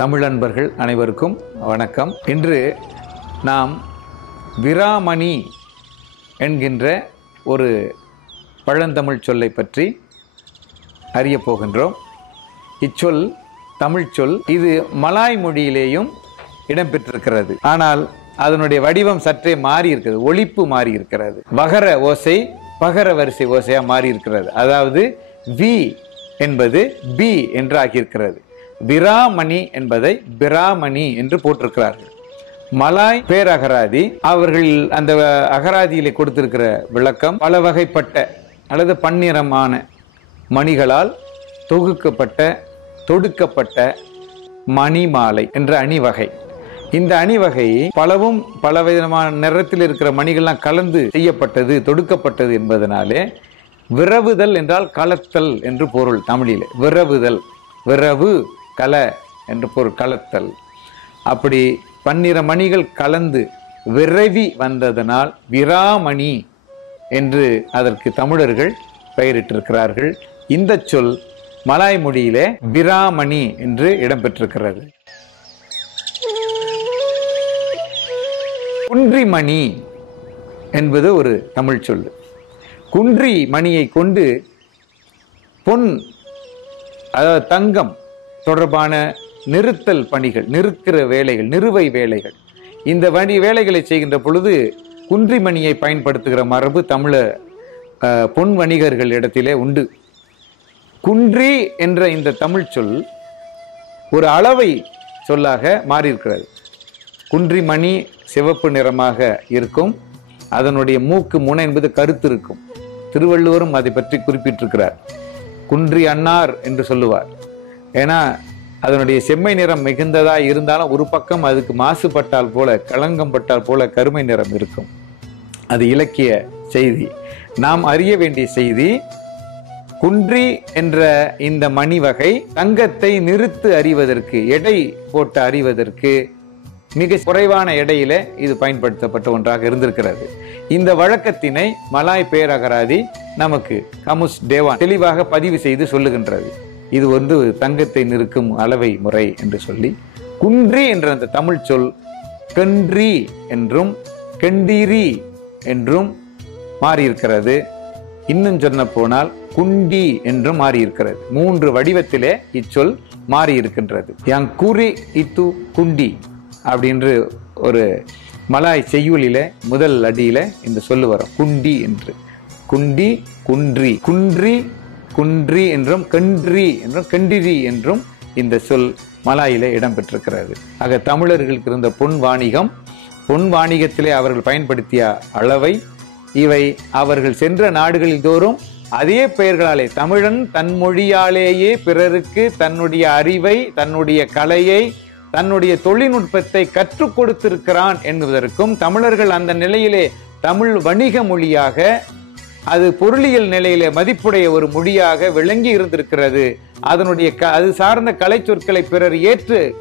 தமிழ் அன்பர்கள் அனைவருக்கும் வணக்கம். இன்று நாம் விராமணி என்கின்ற ஒரு பழந்தமிழ் சொல்லை பற்றி அறியப் போகின்றோம். இச்சொல் தமிழ் சொல் இது மலாய் மொழியிலேயும் இடம்பெற்றிருக்கிறது. ஆனால் அதனுடைய வடிவம் சற்றே மாறி இருக்கிறது ஒழிப்பு மாறி இருக்கிறது வகர ஓசை பகர வரிசை ஓசையாக மாறி இருக்கிறது அதாவது வி என்பது பி என்று ஆகியிருக்கிறது விராமணி என்பதை பிராமணி என்று போட்டிருக்கிறார்கள். மலாய் பேரகராதி அவர்கள் அந்த அகராதியிலே கொடுத்திருக்கிற விளக்கம் பல வகைப்பட்ட அல்லது பன்னிறமான மணிகளால் தொகுக்கப்பட்ட தொடுக்கப்பட்ட மணிமாலை என்ற அணிவகை. இந்த அணிவகை பலவும் பலவிதமான நிறத்தில் இருக்கிற மணிகள்லாம் கலந்து செய்யப்பட்டது தொடுக்கப்பட்டது என்பதனாலே விரவுதல் என்றால் கலத்தல் என்று பொருள் தமிழில். விரவுதல் விரவு கல என்று பொருள் கலத்தல். அப்படி பன்னிர மணிகள் கலந்து விரைவி வந்ததனால் விராமணி என்று அதற்கு தமிழர்கள் பெயரிட்டிருக்கிறார்கள். இந்த சொல் மலாய் மொழியிலே விராமணி என்று இடம்பெற்றிருக்கிறது. குன்றிமணி என்பது ஒரு தமிழ் சொல். குன்றி மணியை கொண்டு பொன் அதாவது தங்கம் தொடர்பான நிறுத்தல் பணிகள் நிறுக்கிற வேலைகள் நிறுவை வேலைகள். இந்த வணி வேலைகளை செய்கின்ற பொழுது குன்றிமணியை பயன்படுத்துகிற மரபு தமிழ பொன் வணிகர்கள் இடத்திலே உண்டு. குன்றி என்ற இந்த தமிழ் சொல் ஒரு அளவை சொல்லாக மாறியிருக்கிறது. குன்றிமணி சிவப்பு நிறமாக இருக்கும். அதனுடைய மூக்கு முனை என்பது கருத்து இருக்கும். திருவள்ளுவரும் அதை பற்றி குறிப்பிட்டிருக்கிறார். குன்றி அன்னார் என்று சொல்லுவார். ஏன்னா அதனுடைய செம்மை நிறம் மிகுந்ததா இருந்தாலும் ஒரு பக்கம் அதுக்கு மாசுபட்டால் போல களங்கம் பட்டால் போல கருமை நிறம் இருக்கும். அது இலக்கிய செய்தி. நாம் அறிய வேண்டிய செய்தி குன்றி என்ற இந்த மணி வகை தங்கத்தை நிறுத்து அறிவதற்கு எடை போட்டு அறிவதற்கு மிக குறைவான எடையில இது பயன்படுத்தப்பட்ட ஒன்றாக இருந்திருக்கிறது. இந்த வழக்கத்தினை மலாய் பேரகராதி நமக்கு கமுஸ் தேவான் தெளிவாக பதிவு செய்து சொல்லுகின்றது. இது வந்து தங்கத்தை நிற்கும் அளவை முறை என்று சொல்லி குன்றி என்ற அந்த தமிழ் சொல் கன்றி என்றும் கெண்டீரி என்றும் மாறியிருக்கிறது. இன்னும் சொன்ன போனால் குண்டி என்றும் மாறியிருக்கிறது. மூன்று வடிவத்திலே இச்சொல் மாறியிருக்கின்றது. யாங் இத்து குண்டி அப்படின்று ஒரு மலாய் செய்யுளில முதல் அடியில இந்த சொல்லு வரும். குண்டி என்று. குண்டி குன்றி. குன்றி குன்றி என்றும் கன்றி என்றும் கண்டிரி என்றும் இந்த சொல் மலாயிலே இடம்பெற்றிருக்கிறது. ஆக தமிழர்களுக்கு இருந்த பொன் வாணிகம் பொன் வாணிகத்திலே அவர்கள் பயன்படுத்திய அளவை இவை அவர்கள் சென்ற நாடுகளில் தோறும் அதே பெயர்களாலே தமிழன் தன் மொழியாலேயே பிறருக்கு தன்னுடைய அறிவை தன்னுடைய கலையை தன்னுடைய தொழில்நுட்பத்தை கற்றுக் கொடுத்திருக்கிறான் என்பதற்கும் தமிழர்கள் அந்த நிலையிலே தமிழ் வணிக மொழியாக அது பொருளியல் நிலையில மதிப்புடைய ஒரு மொழியாக விளங்கி இருந்திருக்கிறது. அதனுடைய க- அது சார்ந்த கலை சொற்களை பிறர் ஏற்று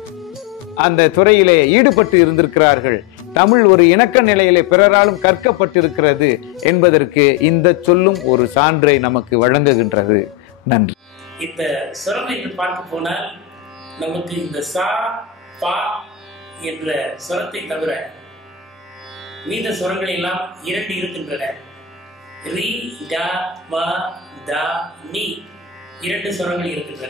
அந்த துறையிலே ஈடுபட்டு இருந்திருக்கிறார்கள். தமிழ் ஒரு இணக்க நிலையிலே பிறராலும் கற்கப்பட்டிருக்கிறது என்பதற்கு இந்த சொல்லும் ஒரு சான்றை நமக்கு வழங்குகின்றது. நன்றி. இந்த சுரம் என்று பார்க்க போனால் நமக்கு இந்த சா பா என்ற சுரத்தை தவிர மீத சுரங்கள் எல்லாம் இரண்டு இருக்கின்றன. ரி ட ம த நி. இரண்டு சொரங்கள் இருக்கின்றன.